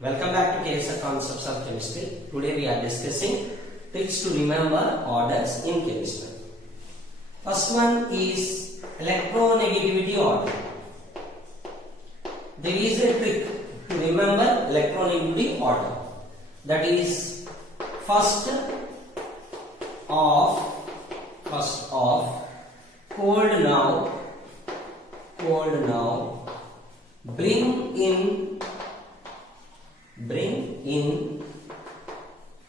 Welcome back to KSR Concepts of Chemistry. Today we are discussing tricks to remember orders in chemistry. First one is electronegativity order. There is a trick to remember electronegativity order. That is first of cold now, bring in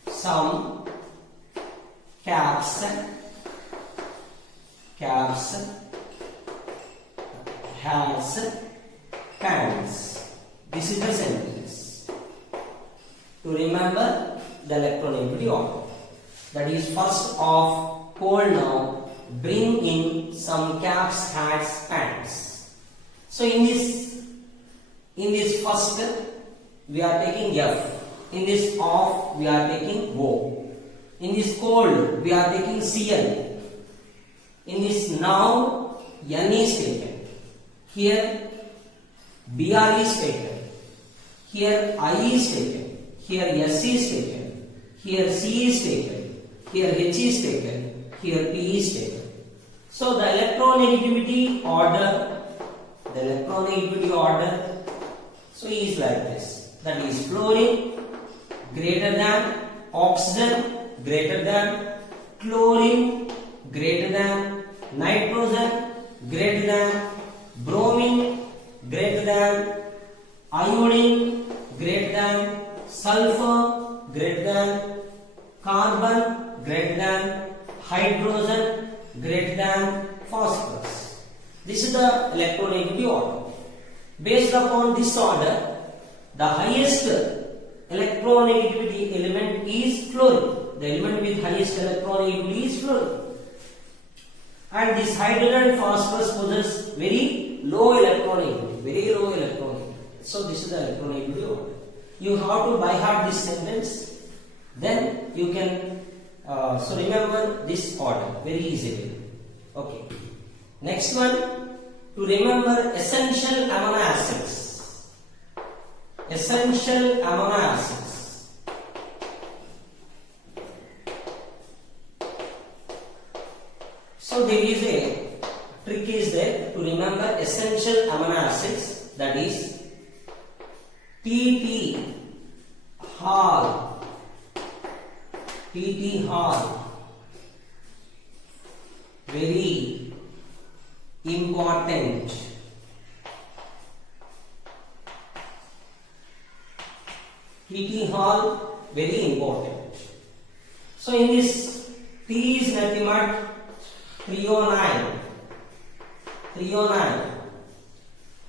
some caps, has, pans. This is the sentence to remember the electronegativity order. That is first of cold now, bring in some caps, hats, pants. So in this first we are taking F. In this of we are taking O. In this cold we are taking Cl. In this now N is taken. Here Br is taken. Here I is taken. Here S is taken. Here C is taken. Here H is taken. Here P is taken. So the electronegativity order so is like this. That is fluorine greater than oxygen greater than chlorine greater than nitrogen greater than bromine greater than iodine greater than sulfur greater than carbon greater than hydrogen greater than phosphorus. This is the electronegativity order. Based upon this order, the highest electronegativity element is fluorine. The element with highest electronegativity is fluorine. And this hydrogen and phosphorus possess very low electronegativity. So this is the electronegativity order. You have to by heart this sentence. Then you can so remember this order very easily. Okay. Next one, to remember essential amino acids. So there is a trick is there to remember essential amino acids. That is TT Hall. Very important. TT Hall very important. So in this T is nothing but 309.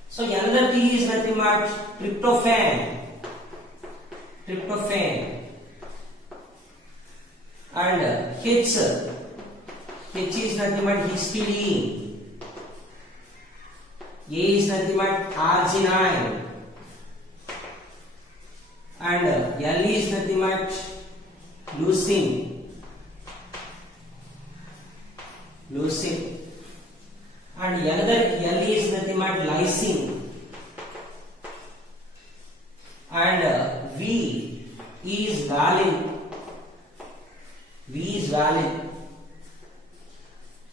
So another T is nothing but tryptophan. And H is nothing but histidine. A is nothing but arginine. And L is nothing but leucine. And another L is nothing but lysine. And V is valine.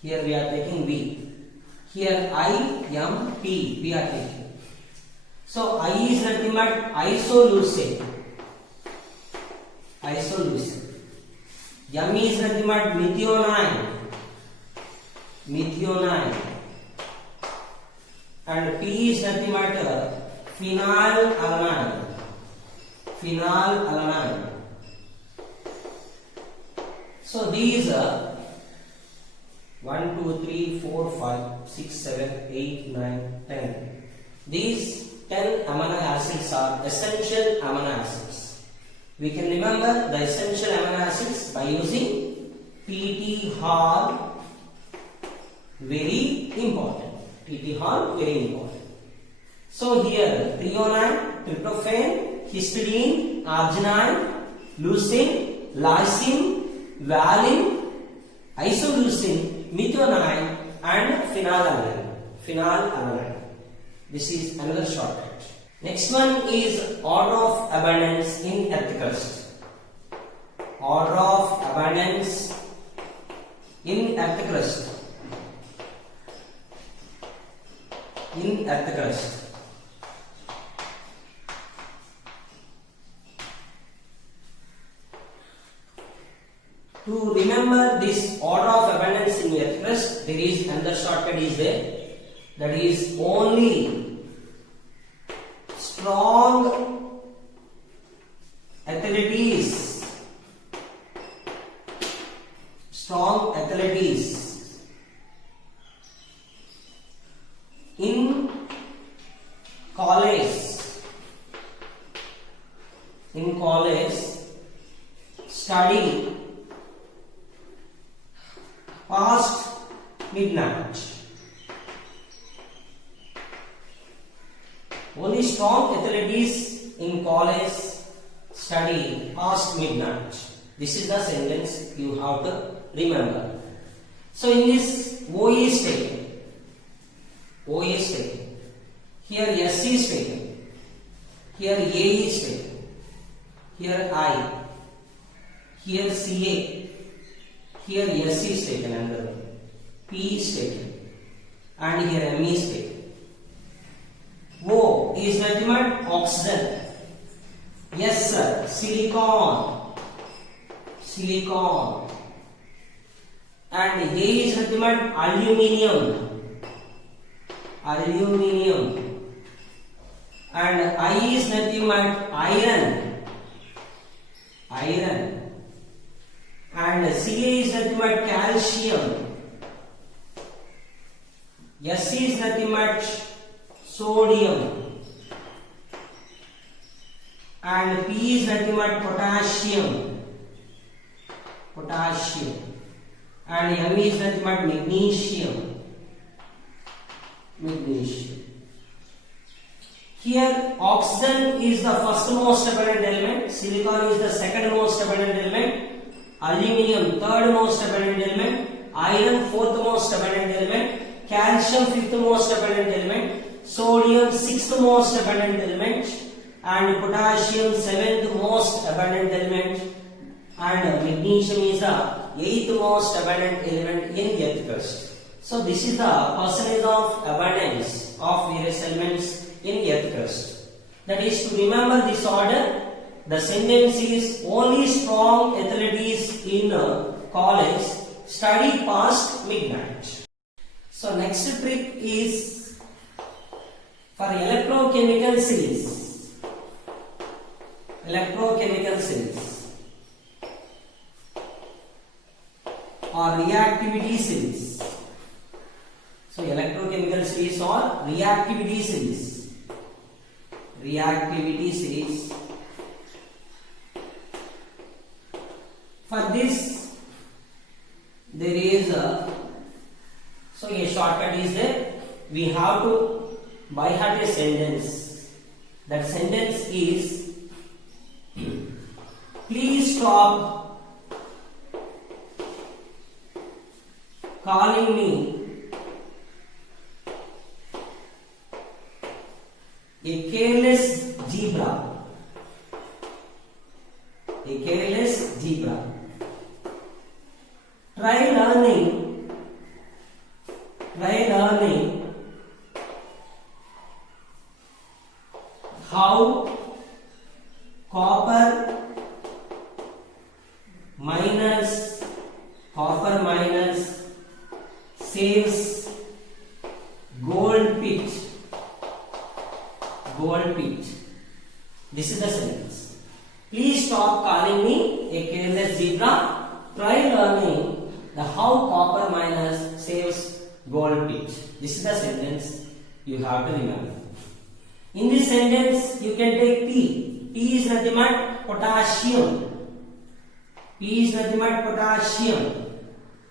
Here we are taking V. Here I, M, P we are taking. So I is nothing but isoleucine. M is nothing but methionine. And P is nothing but phenylalanine. So these are 1, 2, 3, 4, 5, 6, 7, 8, 9, 10. These 10 amino acids are essential amino acids. We can remember the essential amino acids by using TT Hall. Very important. So here threonine, tryptophan, histidine, arginine, leucine, lysine, valine, isoleucine, methionine and phenylalanine. This is another shortcut. Next one is order of abundance in earth crust. Order of abundance in earth crust. In earth crust. To remember this order of abundance in earth crust, there is another shortcut is there. That is only strong athletes, in college study past midnight. Only strong athletes in college study past midnight. This is the sentence you have to remember. So in this O is taken. Here S is taken. Here A is taken. Here I. Here CA. Here S is taken under. P is taken. And here M is taken. O is nothing but oxygen. Yes sir, silicon. And A is nothing but aluminium. And I is nothing but iron. And Ca is nothing but calcium. S is nothing but sodium. And P is nothing but potassium. And M is nothing but magnesium. Here oxygen is the first most abundant element, silicon is the second most abundant element, aluminium third most abundant element, iron fourth most abundant element, calcium fifth most abundant element, sodium sixth most abundant element, and potassium seventh most abundant element, and magnesium is the eighth most abundant element in earth crust. So this is the percentage of abundance of various elements in earth crust. That is, to remember this order, the sentence is only strong athletes in college study past midnight. So next trick is for electrochemical series. Or reactivity series. So electrochemical series or reactivity series. For this, there is a shortcut is there. We have to by heart a sentence. That sentence is: please stop calling me a careless zebra. Try learning how copper miners saves gold pit. This is the sentence. Please stop calling me a careless zebra. Try learning the how copper miners saves gold pit. This is the sentence you have to remember. In this sentence, you can take P. P is nothing but potassium.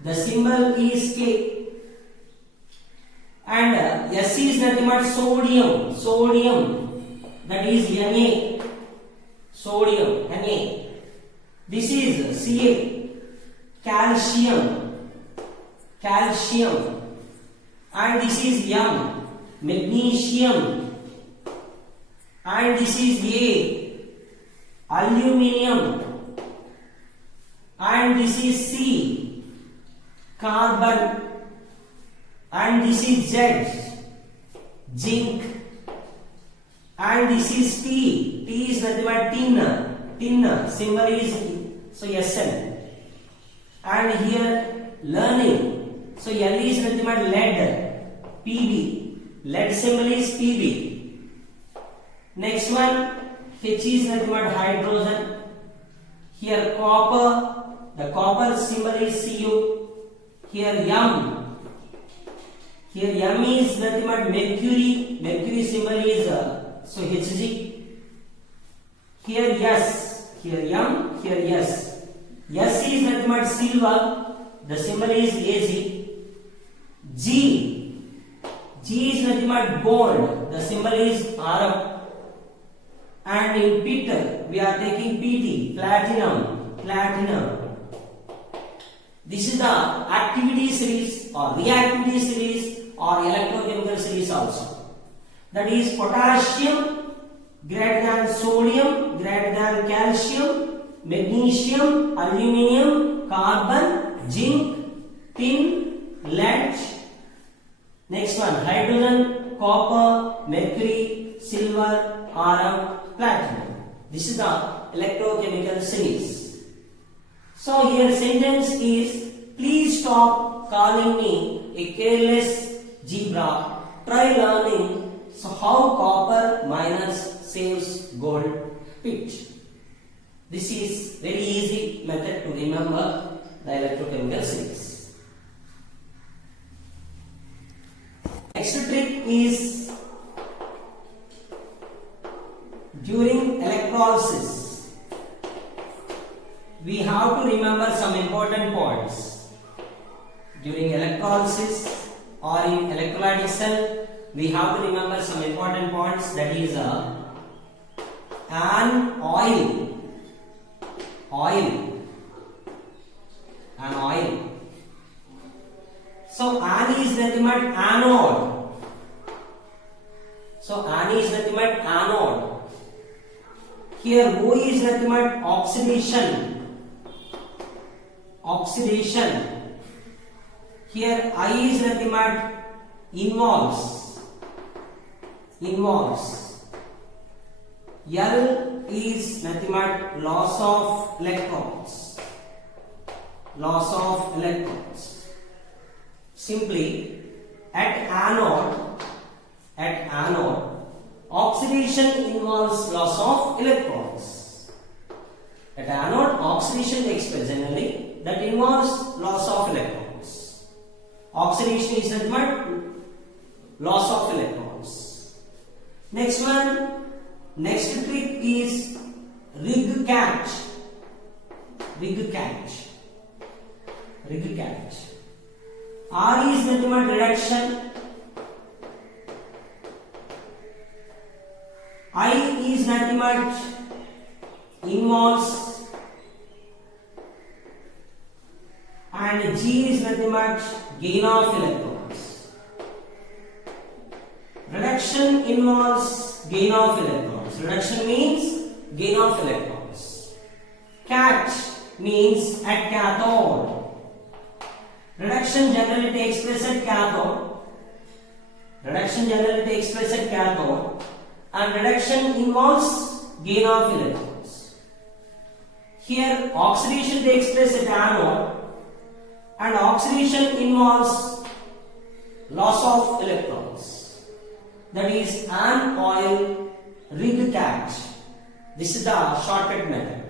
The symbol is K. And S is nothing but sodium. That is Na. Sodium, Na. This is Ca. Calcium. And this is M. Magnesium. and this is A, aluminium, and this is C, carbon, and this is Z, zinc, and this is T. T is nothing but tin, symbol is so SN, and here learning, so L is nothing but lead, PB, lead symbol is PB. Next one, H is nothing but hydrogen, here copper, the copper symbol is Cu, here M is nothing but mercury symbol is so Hg, here S, here M, here S. S is nothing but silver, the symbol is Ag. G is nothing but gold, the symbol is Rf. And in Pit, we are taking Pt, platinum. This is the activity series or reactivity series or electrochemical series also. That is potassium greater than sodium, greater than calcium, magnesium, aluminium, carbon, zinc, tin, lead. Next one, hydrogen, copper, mercury, silver, Rf, platinum. This is the electrochemical series. So here sentence is, please stop calling me a careless zebra. Try learning so how copper miners saves gold pit. This is very easy method to remember the electrochemical series. Next trick is during electrolysis. We have to remember some important points. During electrolysis or in electrolytic cell, we have to remember some important points. That is an oil. So an is nothing but anode. So an is nothing but anode. Here O is nothing but oxidation. Here I is nothing but involves. L is nothing but loss of electrons. Simply at anode, oxidation involves loss of electrons. At anode, oxidation takes place generally. That involves loss of electrons. Oxidation is nothing but loss of electrons. Next one, next trick is rig catch. R is nothing but reduction. I is nothing but involves. And G is nothing but gain of electrons. Reduction involves gain of electrons. Reduction means gain of electrons. Catch means at cathode. Reduction generally takes place at cathode. And reduction involves gain of electrons. Here oxidation takes place at anode. And oxidation involves loss of electrons. That is an oil rig catch. This is the shortcut method.